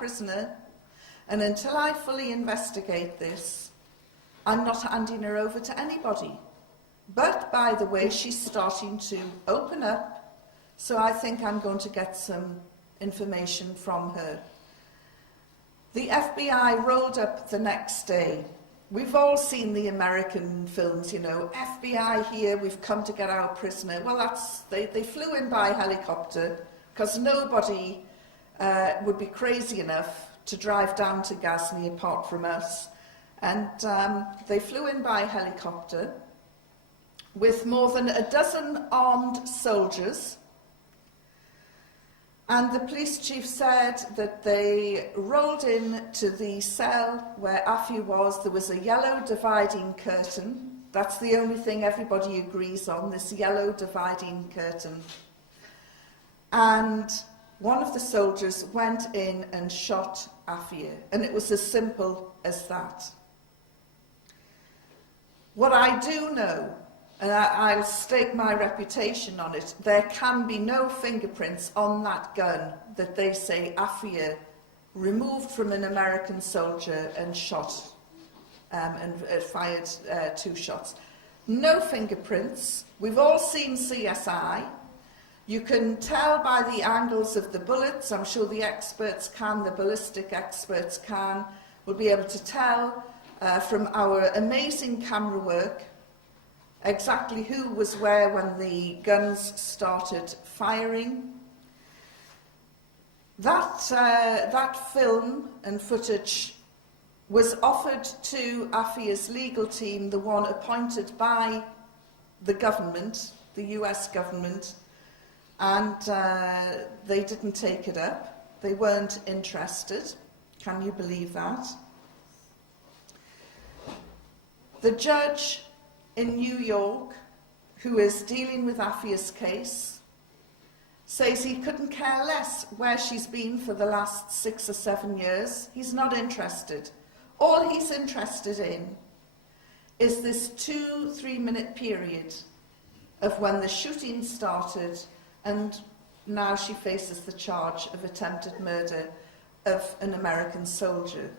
prisoner, and until I fully investigate this, I'm not handing her over to anybody. But, by the way, she's starting to open up, so I think I'm going to get some information from her. The FBI rolled up the next day. We've all seen the American films, you know, FBI here, we've come to get our prisoner. Well, they flew in by helicopter, because nobody would be crazy enough to drive down to Ghazni apart from us. And they flew in by helicopter with more than a dozen armed soldiers. And the police chief said that they rolled in to the cell where Afia was. There was a yellow dividing curtain. That's the only thing everybody agrees on, this yellow dividing curtain. And one of the soldiers went in and shot Afia. And it was as simple as that. What I do know, and I'll stake my reputation on it, there can be no fingerprints on that gun that they say Afia removed from an American soldier and shot and fired 2 shots. No fingerprints. We've all seen CSI. You can tell by the angles of the bullets. I'm sure the experts can, the ballistic experts can. We'll be able to tell from our amazing camera work exactly who was where when the guns started firing. That film and footage was offered to Afia's legal team, the one appointed by the government, the US government, and they didn't take it up. They weren't interested. Can you believe that? The judge in New York, who is dealing with Afia's case, says he couldn't care less where she's been for the last 6 or 7 years. He's not interested. All he's interested in is this 2-3 minute period of when the shooting started, and now she faces the charge of attempted murder of an American soldier.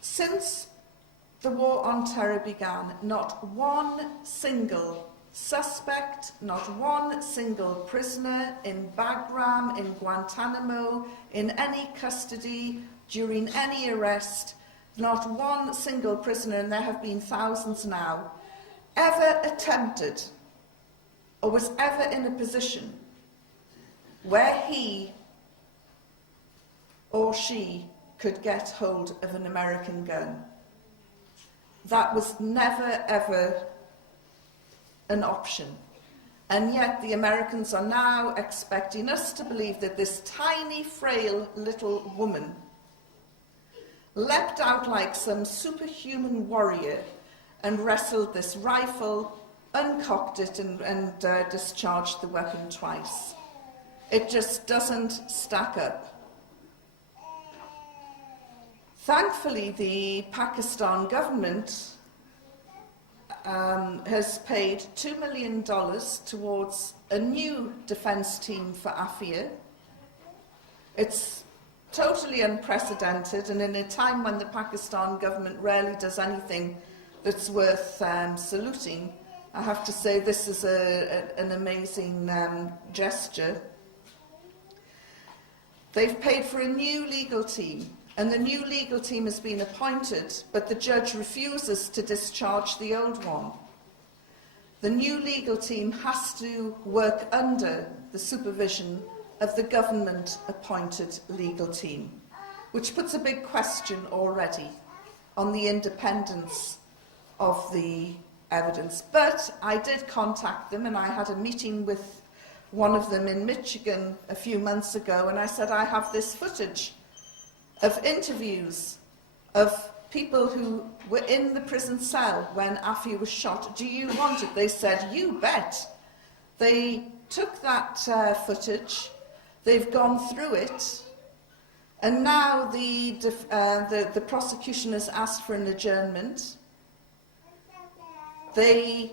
Since the war on terror began, not one single suspect, not one single prisoner in Bagram, in Guantanamo, in any custody, during any arrest, not one single prisoner, and there have been thousands now, ever attempted or was ever in a position where he or she could get hold of an American gun. That was never, ever an option. And yet the Americans are now expecting us to believe that this tiny, frail little woman leapt out like some superhuman warrior and wrestled this rifle, uncocked it, and discharged the weapon twice. It just doesn't stack up. Thankfully, the Pakistan government has paid $2 million towards a new defence team for Afia. It's totally unprecedented, and in a time when the Pakistan government rarely does anything that's worth saluting, I have to say this is an amazing gesture. They've paid for a new legal team, and the new legal team has been appointed, but the judge refuses to discharge the old one. The new legal team has to work under the supervision of the government-appointed legal team, which puts a big question already on the independence of the evidence. But I did contact them, and I had a meeting with one of them in Michigan a few months ago, and I said, I have this footage of interviews of people who were in the prison cell when Afia was shot. Do you want it? They said, you bet. They took that footage, they've gone through it, and now the prosecution has asked for an adjournment. They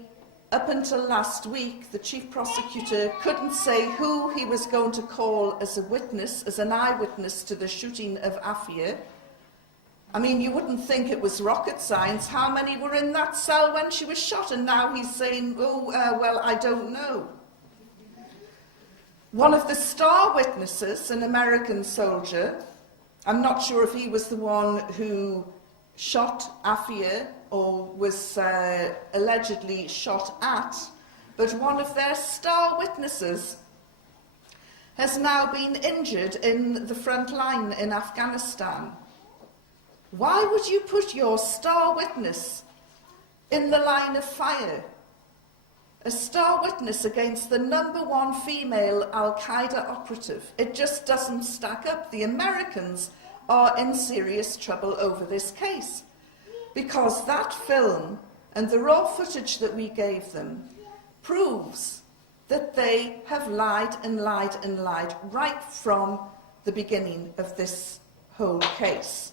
up until last week, the chief prosecutor couldn't say who he was going to call as a witness, as an eyewitness to the shooting of Afia. I mean, you wouldn't think it was rocket science. How many were in that cell when she was shot? And now he's saying, well, I don't know. One of the star witnesses, an American soldier, I'm not sure if he was the one who shot Afia or was allegedly shot at, but one of their star witnesses has now been injured in the front line in Afghanistan. Why would you put your star witness in the line of fire? A star witness against the #1 female Al-Qaeda operative. It just doesn't stack up. The Americans are in serious trouble over this case, because that film and the raw footage that we gave them proves that they have lied and lied and lied right from the beginning of this whole case.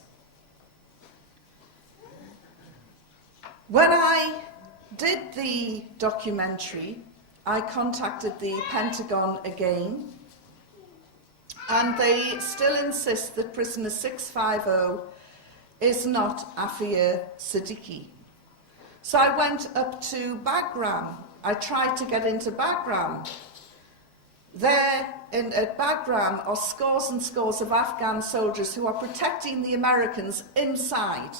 When I did the documentary, I contacted the Pentagon again, and they still insist that prisoner 650 is not Afia Siddiqui. So I went up to Bagram. I tried to get into Bagram. There at Bagram are scores and scores of Afghan soldiers who are protecting the Americans inside.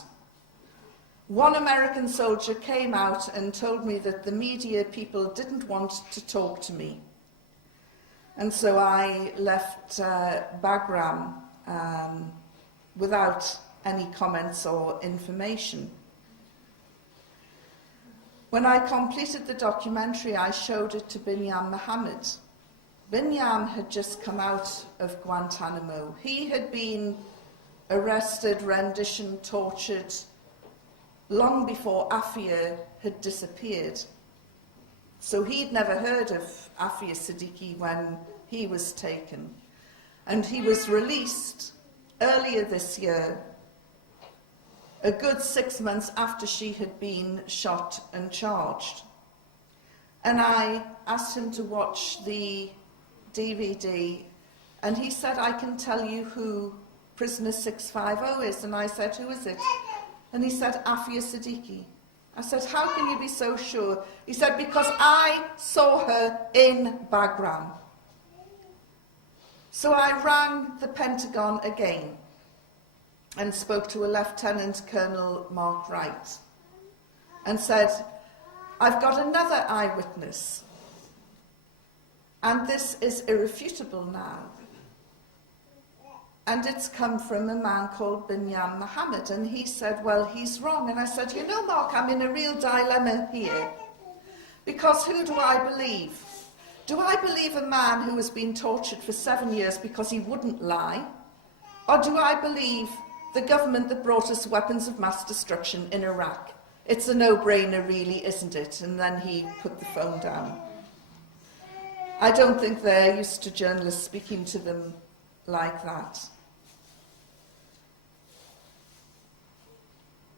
One American soldier came out and told me that the media people didn't want to talk to me. And so I left Bagram without any comments or information. When I completed the documentary, I showed it to Binyam Mohammed. Binyam had just come out of Guantanamo. He had been arrested, renditioned, tortured, long before Afia had disappeared. So he'd never heard of Afia Siddiqui when he was taken. And he was released earlier this year, a good 6 months after she had been shot and charged. And I asked him to watch the DVD, and he said, I can tell you who prisoner 650 is. And I said, who is it? And he said, Afia Siddiqui. I said, how can you be so sure? He said, because I saw her in Bagram. So I rang the Pentagon again and spoke to a Lieutenant Colonel Mark Wright and said, I've got another eyewitness, and this is irrefutable now. And it's come from a man called Binyam Mohammed. And he said, well, he's wrong. And I said, you know, Mark, I'm in a real dilemma here. Because who do I believe? Do I believe a man who has been tortured for 7 years because he wouldn't lie? Or do I believe the government that brought us weapons of mass destruction in Iraq? It's a no-brainer, really, isn't it? And then he put the phone down. I don't think they're used to journalists speaking to them like that.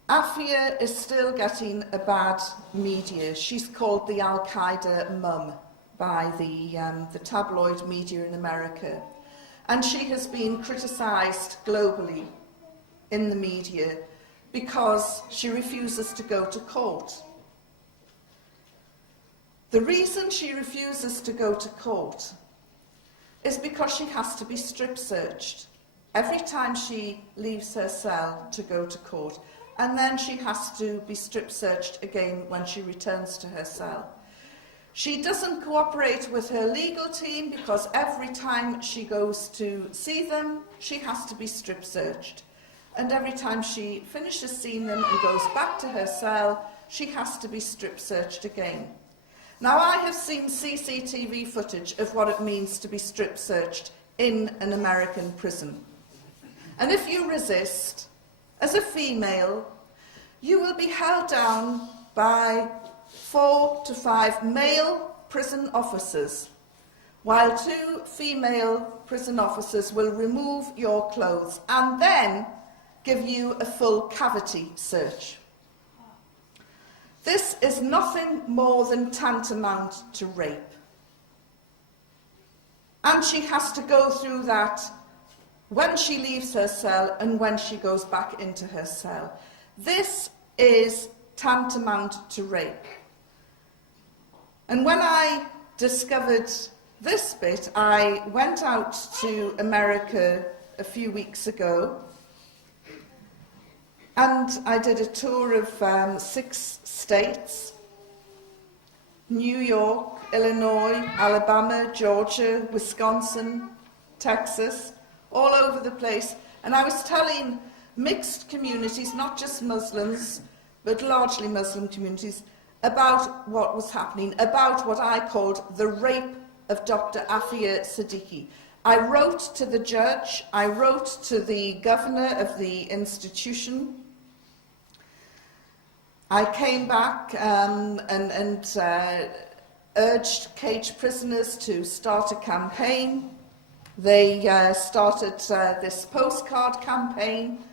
Afia is still getting a bad media. She's called the Al-Qaeda mum by the tabloid media in America. And she has been criticised globally in the media because she refuses to go to court. The reason she refuses to go to court is because she has to be strip searched every time she leaves her cell to go to court, and then she has to be strip searched again when she returns to her cell. She doesn't cooperate with her legal team because every time she goes to see them, she has to be strip searched. And every time she finishes seeing them and goes back to her cell, she has to be strip searched again. Now, I have seen CCTV footage of what it means to be strip searched in an American prison. And if you resist, as a female, you will be held down by 4 to 5 male prison officers, while 2 female prison officers will remove your clothes and then give you a full cavity search. This is nothing more than tantamount to rape. And she has to go through that when she leaves her cell and when she goes back into her cell. This is tantamount to rape. And when I discovered this bit, I went out to America a few weeks ago, and I did a tour of 6 states: New York, Illinois, Alabama, Georgia, Wisconsin, Texas, all over the place. And I was telling mixed communities, not just Muslims, but largely Muslim communities, about what was happening, about what I called the rape of Dr. Afia Siddiqui. I wrote to the judge, I wrote to the governor of the institution. I came back and urged caged prisoners to start a campaign. They started this postcard campaign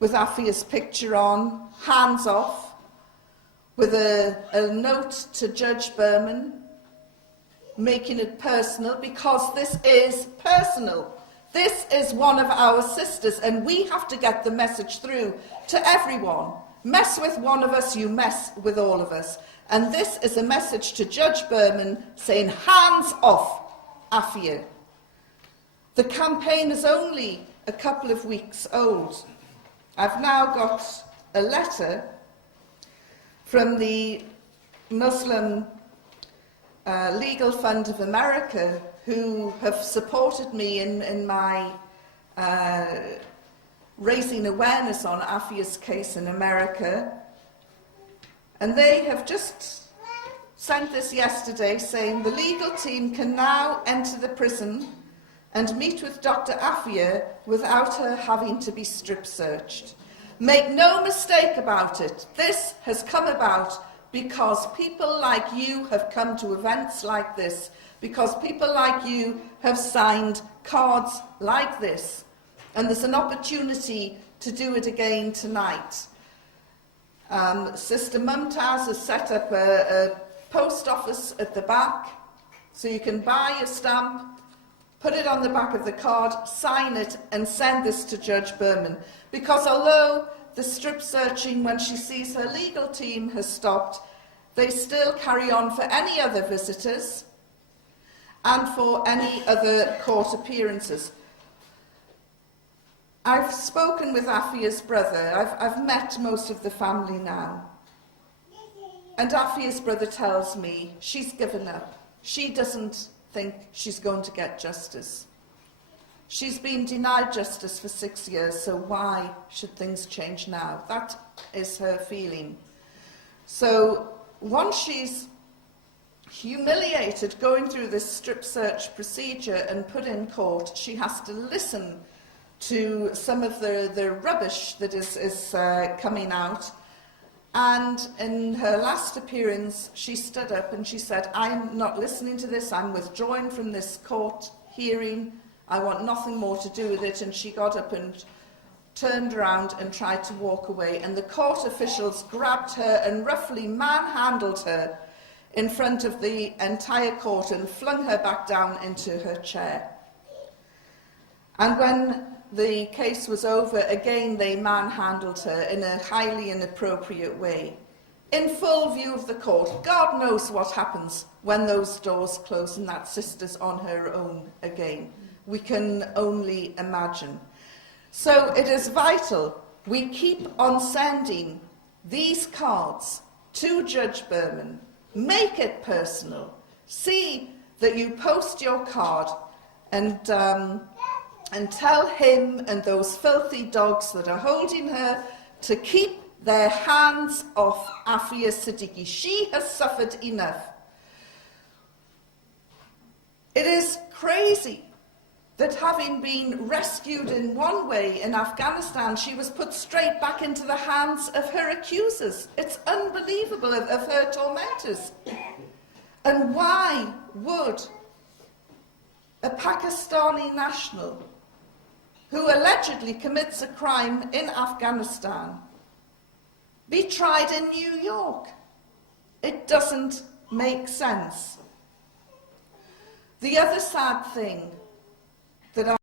with Afia's picture on, hands off, with a note to Judge Berman, making it personal, because this is personal. This is one of our sisters, and we have to get the message through to everyone. Mess with one of us, you mess with all of us. And this is a message to Judge Berman saying, hands off Afia. The campaign is only a couple of weeks old. I've now got a letter from the Muslim Legal Fund of America, who have supported me in my raising awareness on Afia's case in America. And they have just sent this yesterday, saying the legal team can now enter the prison and meet with Dr. Afia without her having to be strip searched. Make no mistake about it, this has come about because people like you have come to events like this, because people like you have signed cards like this, and there's an opportunity to do it again tonight. Sister Mumtaz has set up a post office at the back, so you can buy a stamp, put it on the back of the card, sign it, and send this to Judge Berman. Because although the strip searching, when she sees her legal team, has stopped, they still carry on for any other visitors and for any other court appearances. I've spoken with Afia's brother. I've met most of the family now. And Afia's brother tells me she's given up. She doesn't think she's going to get justice. She's been denied justice for 6 years, so why should things change now? That is her feeling. So once she's humiliated going through this strip search procedure and put in court, she has to listen to some of the rubbish that is coming out. And in her last appearance, she stood up and she said, I'm not listening to this, I'm withdrawing from this court hearing, I want nothing more to do with it. And she got up and turned around and tried to walk away. And the court officials grabbed her and roughly manhandled her in front of the entire court and flung her back down into her chair. And when the case was over, again they manhandled her in a highly inappropriate way, in full view of the court. God knows what happens when those doors close and that sister's on her own again. We can only imagine. So it is vital we keep on sending these cards to Judge Berman. Make it personal. See that you post your card and tell him and those filthy dogs that are holding her to keep their hands off Afia Siddiqui. She has suffered enough. It is crazy that having been rescued in one way in Afghanistan, she was put straight back into the hands of her accusers. It's unbelievable, of her tormentors. And why would a Pakistani national who allegedly commits a crime in Afghanistan be tried in New York? It doesn't make sense. The other sad thing that